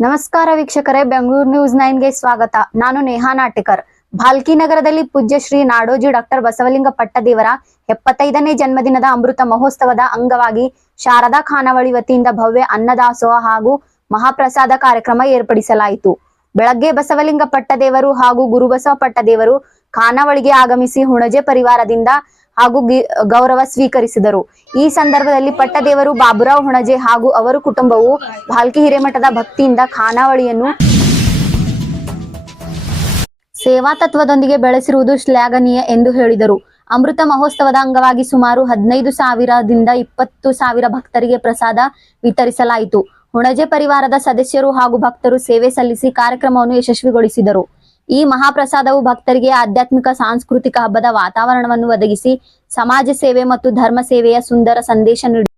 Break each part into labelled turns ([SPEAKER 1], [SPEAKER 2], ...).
[SPEAKER 1] ನಮಸ್ಕಾರ ವೀಕ್ಷಕರೇ, ಬೆಂಗಳೂರು ನ್ಯೂಸ್ ನೈನ್ಗೆ ಸ್ವಾಗತ. ನಾನು ನೇಹಾ ನಾಟಿಕರ್ ಭಾಲ್ಕಿ ನಗರದಲ್ಲಿ ಪೂಜ್ಯ ಶ್ರೀ ನಾಡೋಜಿ ಡಾಕ್ಟರ್ ಬಸವಲಿಂಗ ಪಟ್ಟದೇವರ ಎಪ್ಪತ್ತೈದನೇ ಜನ್ಮದಿನದ ಅಮೃತ ಮಹೋತ್ಸವದ ಅಂಗವಾಗಿ ಶಾರದಾ ಖಾನಾವಳಿ ವತಿಯಿಂದ ಭವ್ಯ ಅನ್ನದಾಸೋಹ ಹಾಗೂ ಮಹಾಪ್ರಸಾದ ಕಾರ್ಯಕ್ರಮ ಏರ್ಪಡಿಸಲಾಯಿತು. ಬೆಳಗ್ಗೆ ಬಸವಲಿಂಗ ಪಟ್ಟದೇವರು ಹಾಗೂ ಗುರುಬಸವ ಪಟ್ಟದೇವರು ಖಾನಾವಳಿಗೆ ಆಗಮಿಸಿ ಹುಣಜೆ ಪರಿವಾರದಿಂದ ಹಾಗೂ ಗೌರವ ಸ್ವೀಕರಿಸಿದರು. ಈ ಸಂದರ್ಭದಲ್ಲಿ ಪಟ್ಟದೇವರು ಬಾಬುರಾವ್ ಹುಣಜೆ ಹಾಗೂ ಅವರ ಕುಟುಂಬವು ಭಾಲ್ಕಿ ಹಿರೇಮಠದ ಭಕ್ತಿಯಿಂದ ಖಾನಾವಳಿಯನ್ನು ಸೇವಾ ತತ್ವದೊಂದಿಗೆ ಬೆಳೆಸಿರುವುದು ಶ್ಲಾಘನೀಯ ಎಂದು ಹೇಳಿದರು. ಅಮೃತ ಮಹೋತ್ಸವದ ಅಂಗವಾಗಿ ಸುಮಾರು ಹದಿನೈದು ಸಾವಿರದಿಂದ ಇಪ್ಪತ್ತು ಸಾವಿರ ಭಕ್ತರಿಗೆ ಪ್ರಸಾದ ವಿತರಿಸಲಾಯಿತು. ಹುಣಜೆ ಪರಿವಾರದ ಸದಸ್ಯರು ಹಾಗೂ ಭಕ್ತರು ಸೇವೆ ಸಲ್ಲಿಸಿ ಕಾರ್ಯಕ್ರಮವನ್ನು ಯಶಸ್ವಿಗೊಳಿಸಿದರು. ಈ ಮಹಾಪ್ರಸಾದವು ಭಕ್ತರಿಗೆ ಆಧ್ಯಾತ್ಮಿಕ, ಸಾಂಸ್ಕೃತಿಕ ಹಬ್ಬದ ವಾತಾವರಣವನ್ನು ಒದಗಿಸಿ ಸಮಾಜ ಸೇವೆ ಮತ್ತು ಧರ್ಮ ಸೇವೆಯ ಸುಂದರ ಸಂದೇಶ ನೀಡಿ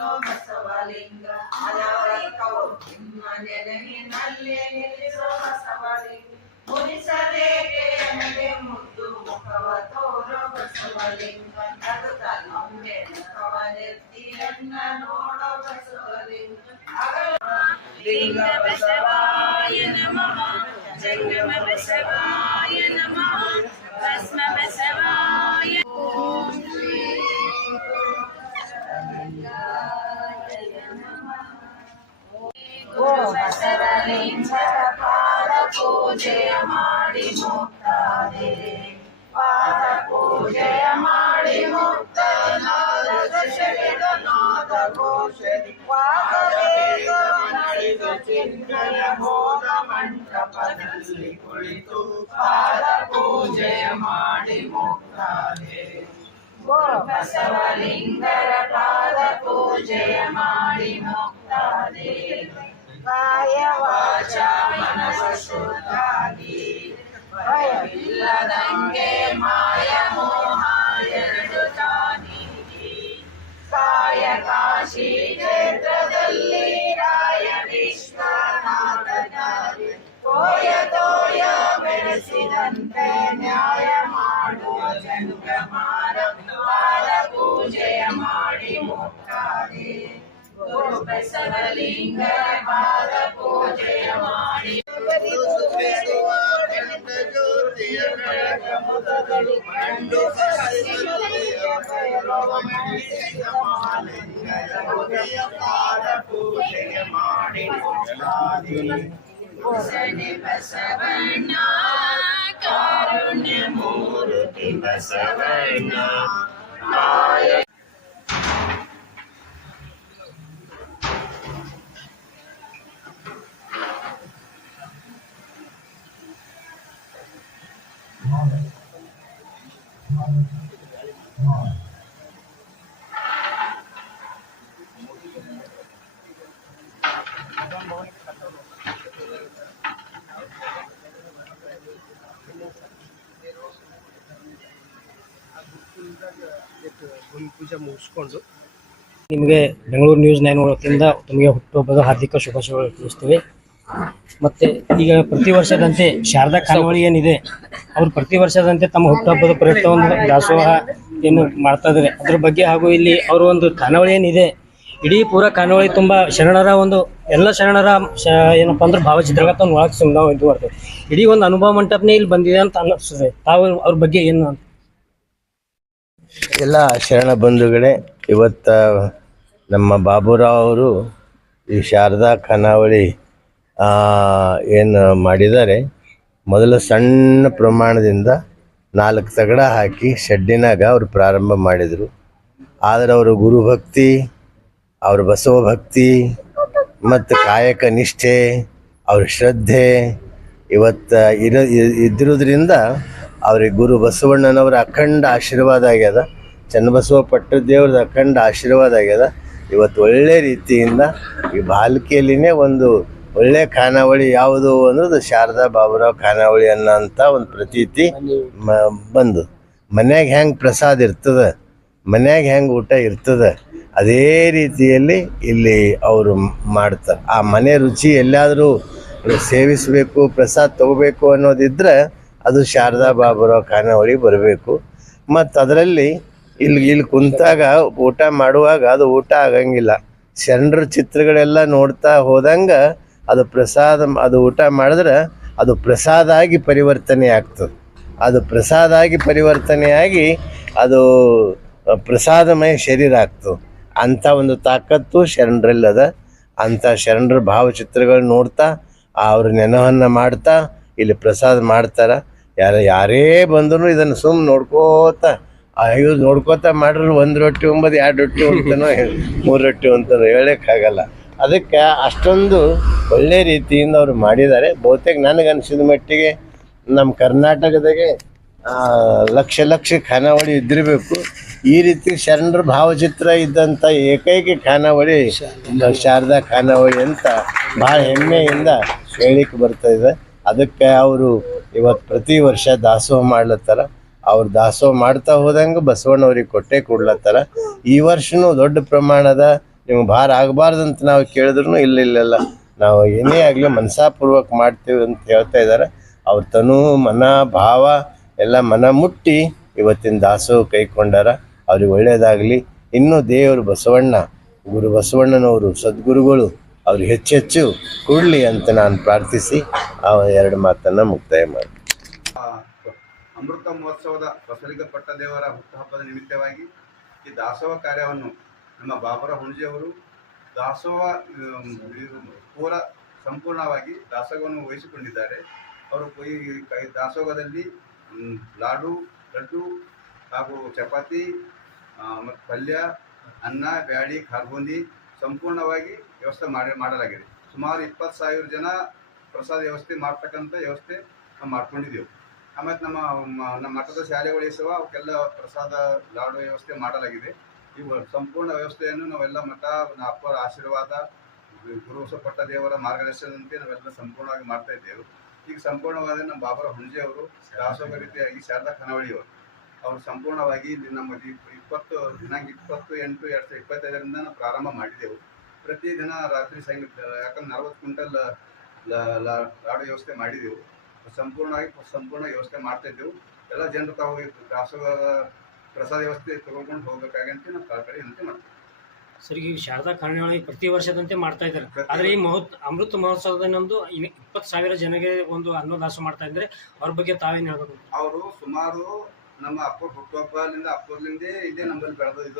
[SPEAKER 2] ನಿಲ್ಲೋ ಬಸವಲಿಂಗ ಅದವರ್ಕವು ನಿಮ್ಮ ನೆನಹಿನಲ್ಲಿ ನಿಲ್ಲಿಸೋ ಬಸವಲಿಂಗ ಮುನಿಸದೇಕೆ ನನಗೆ ಮುದ್ದು ಮುಖವ ತೋರೋ ಬಸವಲಿಂಗ ನಗುತ್ತ ನೊಮ್ಮೆ ಮುಖವನೆತ್ತಿಯನ್ನ ನೋಡೋ ಬಸವಲಿಂಗ ಅಗಲ
[SPEAKER 3] ಲಿಂಗ ಬಸವಾಯ ಬಸವಲಿಂಗರ ಪಾದ ಪೂಜೆಯ ಮಾಡಿ ಮುಕ್ತಾದೆ ಪಾದ ಪೂಜೆಯ ಮಾಡಿ ಮುಕ್ತನಾದ ದಶಕದ ನಾದ ಘೋಷದಿ ಪಾದವೇದ ನಡೆದ ಚಿಂತನ ಹೋದ ಮಂಟಪದಲ್ಲಿ ಕುಳಿತು ಪಾದ ಪೂಜೆಯ ಮಾಡಿ ಮುಕ್ತಾದೆ ಗುರು ಬಸವಲಿಂಗರ ಪಾದ ಪೂಜೆಯ ಮಾಡಿ ಮುಕ್ತಾದೆ ಕಾಯ ವಾಚ ಮನಸ ಶುದ್ಧಾಗಿ ಭಯವಿಲ್ಲದಂಗೆ ಮಾಯ ಮೋಹ ಎರಡು ತಾನೀಗಿ ಕಾಯ ಕಾಶಿ ಕ್ಷೇತ್ರದಲ್ಲಿ ರಾಯ ವಿಶ್ವನಾಥನಾಗಿ ತೋಯ ತೋಯ ಬೆಳೆಸಿದಂತೆ ನ್ಯಾಯ ಗುರು ಬಸವಲಿಂಗರ ಪಾದ ಪೂಜೆಯ ಮಾಡಿ ಸನೆ ಬಸವಣ್ಣ ಕಾರುಣ್ಯ ಮೂರ್ತಿ ಬಸವಣ್ಣ
[SPEAKER 4] ಮುಗಿಸ್ಕೊಂಡು
[SPEAKER 5] ನಿಮಗೆ ಬೆಂಗಳೂರು ನ್ಯೂಸ್ ನೈನ್ ವತಿಯಿಂದ ನಿಮಗೆ ಹುಟ್ಟುಹಬ್ಬದ ಹಾರ್ದಿಕ ಶುಭಾಶಯಗಳು ತಿಳಿಸ್ತೇವೆ. ಮತ್ತೆ ಈಗ ಪ್ರತಿ ವರ್ಷದಂತೆ ಶಾರದಾ ಕಾಲವಳಿ ಏನಿದೆ, ಅವರು ಪ್ರತಿ ವರ್ಷದಂತೆ ತಮ್ಮ ಹುಟ್ಟುಹಬ್ಬದ ಪ್ರಯುಕ್ತ ಒಂದು ದಾಸೋಹ ಏನು ಮಾಡ್ತಾ ಇದ್ದಾರೆ ಅದ್ರ ಬಗ್ಗೆ ಹಾಗೂ ಇಲ್ಲಿ ಅವರ ಒಂದು ಕಾನಾವಳಿ ಏನಿದೆ ಇಡೀ ಪೂರ ಖಾನಾವಳಿ ತುಂಬ ಶರಣರ ಒಂದು, ಎಲ್ಲ ಶರಣರ, ಶ, ಏನಪ್ಪ ಅಂದ್ರೆ ಭಾವಚಿತ್ರಗತ್ತ ಒಂದು ಒಳಗೆ ನಾವು ಇದು ಮಾಡ್ತೇವೆ. ಇಡೀ ಒಂದು ಅನುಭವ ಮಂಟಪನೇ ಇಲ್ಲಿ ಬಂದಿದೆ ಅಂತ ಅನ್ನಿಸ್ತದೆ. ತಾವು ಅವ್ರ ಬಗ್ಗೆ ಏನು ಅಂತ
[SPEAKER 6] ಎಲ್ಲ ಶರಣ ಬಂಧುಗಳೇ, ಇವತ್ತ ನಮ್ಮ ಬಾಬುರಾವ್ ಅವರು ಈ ಶಾರದಾ ಖಾನಾವಳಿ ಏನು ಮಾಡಿದ್ದಾರೆ, ಮೊದಲು ಸಣ್ಣ ಪ್ರಮಾಣದಿಂದ ನಾಲ್ಕು ತಗಡ ಹಾಕಿ ಶೆಡ್ಡಿನಾಗ ಅವರು ಪ್ರಾರಂಭ ಮಾಡಿದರು. ಆದರೆ ಅವರು ಗುರುಭಕ್ತಿ ಅವ್ರ ಬಸವ ಭಕ್ತಿ ಮತ್ತು ಕಾಯಕ ನಿಷ್ಠೆ, ಅವ್ರ ಶ್ರದ್ಧೆ ಇವತ್ತು ಇರ ಇದ್ದಿರೋದ್ರಿಂದ ಅವ್ರಿಗೆ ಗುರು ಬಸವಣ್ಣನವರ ಅಖಂಡ ಆಶೀರ್ವಾದ ಆಗ್ಯದ. ಚನ್ನಬಸವ ಪಟ್ಟದೇವ್ರದ ಅಖಂಡ ಆಶೀರ್ವಾದ ಆಗ್ಯದ. ಇವತ್ತು ಒಳ್ಳೆ ರೀತಿಯಿಂದ ಈ ಬಾಲ್ಕಿಯಲ್ಲಿನೇ ಒಂದು ಒಳ್ಳೆ ಖಾನಾವಳಿ ಯಾವುದು ಅನ್ನೋದು ಶಾರದಾ ಬಾಬುರಾವ್ ಖಾನಾವಳಿ ಅನ್ನೋಂಥ ಒಂದು ಪ್ರತೀತಿ ಬಂದು ಮನ್ಯಾಗ ಹೆಂಗೆ ಪ್ರಸಾದ ಇರ್ತದೆ, ಮನ್ಯಾಗ ಹೆಂಗೆ ಊಟ ಇರ್ತದೆ ಅದೇ ರೀತಿಯಲ್ಲಿ ಇಲ್ಲಿ ಅವರು ಮಾಡ್ತಾರೆ. ಆ ಮನೆ ರುಚಿ ಎಲ್ಲಾದರೂ ಸೇವಿಸಬೇಕು, ಪ್ರಸಾದ ತಗೋಬೇಕು ಅನ್ನೋದಿದ್ರೆ ಅದು ಶಾರದಾ ಬಾಬುರ ಖಾನಾವಳಿ ಬರಬೇಕು. ಮತ್ತು ಅದರಲ್ಲಿ ಇಲ್ಲಿ ಇಲ್ಲಿ ಕುಂತಾಗ ಊಟ ಮಾಡುವಾಗ ಅದು ಊಟ ಆಗಂಗಿಲ್ಲ. ಶರಣರ ಚಿತ್ರಗಳೆಲ್ಲ ನೋಡ್ತಾ ಹೋದಂಗೆ ಅದು ಪ್ರಸಾದ ಅದು ಊಟ ಮಾಡಿದ್ರೆ ಅದು ಪ್ರಸಾದ ಆಗಿ ಪರಿವರ್ತನೆ ಆಗ್ತದೆ. ಅದು ಪ್ರಸಾದ ಆಗಿ ಪರಿವರ್ತನೆಯಾಗಿ ಅದು ಪ್ರಸಾದಮಯ ಶರೀರ ಆಗ್ತದೆ. ಅಂಥ ಒಂದು ತಾಕತ್ತು ಶರಣರಲ್ಲದ ಅಂಥ ಶರಣರ ಭಾವಚಿತ್ರಗಳು ನೋಡ್ತಾ ಅವ್ರ ನೆನವನ್ನು ಮಾಡ್ತಾ, ಇಲ್ಲಿ ಪ್ರಸಾದ ಮಾಡ್ತಾರೆ. ಯಾರ, ಯಾರೇ ಬಂದರೂ ಇದನ್ನು ಸುಮ್ಮನೆ ನೋಡ್ಕೋತ ಅಯ್ಯೋ ನೋಡ್ಕೋತ ಮಾಡಿದ್ರು ಒಂದು ರೊಟ್ಟಿ ಒಂಬದು ಎರಡು ರೊಟ್ಟಿ ಅಂತನೋ ಮೂರು ರೊಟ್ಟಿ ಅಂತನೋ ಹೇಳೋಕ್ಕಾಗಲ್ಲ. ಅದಕ್ಕೆ ಅಷ್ಟೊಂದು ಒಳ್ಳೆ ರೀತಿಯಿಂದ ಅವರು ಮಾಡಿದ್ದಾರೆ. ಬಹುತೇಕ ನನಗೆ ಅನಿಸಿದ ಮಟ್ಟಿಗೆ ನಮ್ಮ ಕರ್ನಾಟಕದಾಗೆ ಲಕ್ಷ ಲಕ್ಷ ಖಾನಾವಳಿ ಇದ್ದಿರಬೇಕು. ಈ ರೀತಿ ಶರಣರ ಭಾವಚಿತ್ರ ಇದ್ದಂಥ ಏಕೈಕ ಖಾನಾವಳಿ ಶಾರದಾ. ಖಾನಾವಳಿ ಅಂತ ಭಾಳ ಹೆಮ್ಮೆಯಿಂದ ಹೇಳಿಕ್ಕೆ ಬರ್ತಾ ಇದೆ. ಅದಕ್ಕೆ ಅವರು ಇವತ್ತು ಪ್ರತಿ ವರ್ಷ ದಾಸೋಹ ಮಾಡ್ಲತ್ತಾರ. ಅವ್ರು ದಾಸೋಹ ಮಾಡ್ತಾ ಹೋದಂಗೆ ಬಸವಣ್ಣವ್ರಿಗೆ ಕೊಟ್ಟೆ ಕೊಡ್ಲತ್ತಾರ. ಈ ವರ್ಷನೂ ದೊಡ್ಡ ಪ್ರಮಾಣದ ನಿಮ್ಗೆ ಭಾರ ಆಗಬಾರ್ದಂತ ನಾವು ಕೇಳಿದ್ರು ಇಲ್ಲ ಇಲ್ಲೆಲ್ಲ ನಾವು ಏನೇ ಆಗಲಿ ಮನಸಾಪೂರ್ವಕ ಮಾಡ್ತೀವಿ ಅಂತ ಹೇಳ್ತಾ ಇದ್ದಾರೆ. ಅವ್ರ ತನು ಮನ ಭಾವ ಎಲ್ಲ ಮನ ಮುಟ್ಟಿ ಇವತ್ತಿನ ದಾಸೋಹ ಕೈಕೊಂಡಾರ ಅವ್ರಿಗೆ ಒಳ್ಳೆಯದಾಗಲಿ ಇನ್ನೂ ದೇವರು ಬಸವಣ್ಣ, ಗುರು ಬಸವಣ್ಣನವರು, ಸದ್ಗುರುಗಳು ಅವ್ರಿಗೆ ಹೆಚ್ಚೆಚ್ಚು ಕೊಡಲಿ ಅಂತ ನಾನು ಪ್ರಾರ್ಥಿಸಿ ಆ ಎರಡು ಮಾತನ್ನು ಮುಕ್ತಾಯ ಮಾಡಿ
[SPEAKER 7] ಅಮೃತ ಮಹೋತ್ಸವದ ಬಸಲಿಗಪಟ್ಟ ದೇವರ ಹುಟ್ಟುಹಬ್ಬದ ನಿಮಿತ್ತವಾಗಿ ಈ ದಾಸೋಹ ಕಾರ್ಯವನ್ನು ನಮ್ಮ ಬಾಬರ ಹುಣಜಿಯವರು ದಾಸೋಹ ಪೂರ ಸಂಪೂರ್ಣವಾಗಿ ದಾಸೋಹವನ್ನು ವಹಿಸಿಕೊಂಡಿದ್ದಾರೆ. ಅವರು ಈ ದಾಸೋಹದಲ್ಲಿ ಲಾಡು, ಲಡ್ಡು ಹಾಗೂ ಚಪಾತಿ ಮತ್ತು ಪಲ್ಯ, ಅನ್ನ, ಬ್ಯಾಳಿ, ಖಾರ್ಬೂಂದಿ ಸಂಪೂರ್ಣವಾಗಿ ವ್ಯವಸ್ಥೆ ಮಾಡಿ, ಮಾಡಲಾಗಿದೆ. ಸುಮಾರು ಇಪ್ಪತ್ತು ಸಾವಿರ ಜನ ಪ್ರಸಾದ ವ್ಯವಸ್ಥೆ ಮಾಡ್ತಕ್ಕಂಥ ವ್ಯವಸ್ಥೆ ನಾವು ಮಾಡ್ಕೊಂಡಿದ್ದೆವು. ಆಮೇಲೆ ನಮ್ಮ ನಮ್ಮ ಮಠದ ಶಾಲೆಗಳು ಅವಕ್ಕೆಲ್ಲ ಪ್ರಸಾದ, ಲಾಡು ವ್ಯವಸ್ಥೆ ಮಾಡಲಾಗಿದೆ. ಈ ಸಂಪೂರ್ಣ ವ್ಯವಸ್ಥೆಯನ್ನು ನಾವೆಲ್ಲ ಮಠ ಅಪ್ಪರ ಆಶೀರ್ವಾದ ಗುರುಸಪಟ್ಟ ದೇವರ ಮಾರ್ಗದರ್ಶನದಂತೆ ನಾವೆಲ್ಲ ಸಂಪೂರ್ಣವಾಗಿ ಮಾಡ್ತಾ ಇದ್ದೇವೆ. ಈಗ ಸಂಪೂರ್ಣವಾದ ನಮ್ಮ ಬಾಬರ ಹುಂಜೆ ಅವರು, ದಾಸೋಹ ರೀತಿಯಾಗಿ ಶಾರದಾ ಖಾನಾವಳಿಯವರು ಅವರು ಸಂಪೂರ್ಣವಾಗಿ ನಮ್ಮ ಇಪ್ಪತ್ತು, ದಿನಾಂಕ ಇಪ್ಪತ್ತು ಎಂಟು ಎರಡು ಸಾವಿರದ ಇಪ್ಪತ್ತೈದರಿಂದ ನಾವು ಪ್ರಾರಂಭ ಮಾಡಿದೆವು. ಪ್ರತಿ ದಿನ ರಾತ್ರಿ ಸಂಗೀತ, ಯಾಕಂದ್ರೆ ನಲವತ್ತು ಕ್ವಿಂಟಲ್ ಲಾಡು ವ್ಯವಸ್ಥೆ ಮಾಡಿದೆವು. ಸಂಪೂರ್ಣವಾಗಿ ಸಂಪೂರ್ಣ ವ್ಯವಸ್ಥೆ ಮಾಡ್ತಾ ಇದ್ದೆವು. ಎಲ್ಲ ಜನರು ತಾವು ಈ ದಾಸೋಹ ಪ್ರಸಾದ ವ್ಯವಸ್ಥೆ ತಗೊಂಡು ಅಂತ ನಾವು ಕಡೆ ವಿನಂತಿ ಮಾಡ್ತೀವಿ.
[SPEAKER 5] ಸರ್ ಈಗ ಶಾರದಾ ಖಾನಾವಳಿ ಪ್ರತಿ ವರ್ಷದಂತೆ ಮಾಡ್ತಾ ಇದ್ದಾರೆ. ಆದ್ರೆ ಈ ಮಹೋತ್ ಅಮೃತ ಮಹೋತ್ಸವದ ನಮ್ದು ಇಪ್ಪತ್ತು ಸಾವಿರ ಜನಗೆ ಒಂದು ಅನ್ನದಾಸ ಮಾಡ್ತಾ ಇದ್ರೆ ಅವ್ರ ಬಗ್ಗೆ ತಾವೇನು ಹೇಳ್ಬೇಕು?
[SPEAKER 7] ಅವರು ಸುಮಾರು ನಮ್ಮ ಅಪ್ಪ ಹುಟ್ಟುಹಬ್ಬದಿಂದ ಅಪ್ಪರ್ಲಿಂದೇ ಇದೇ ನಮ್ಮಲ್ಲಿ ಬೆಳೆದು ಇದು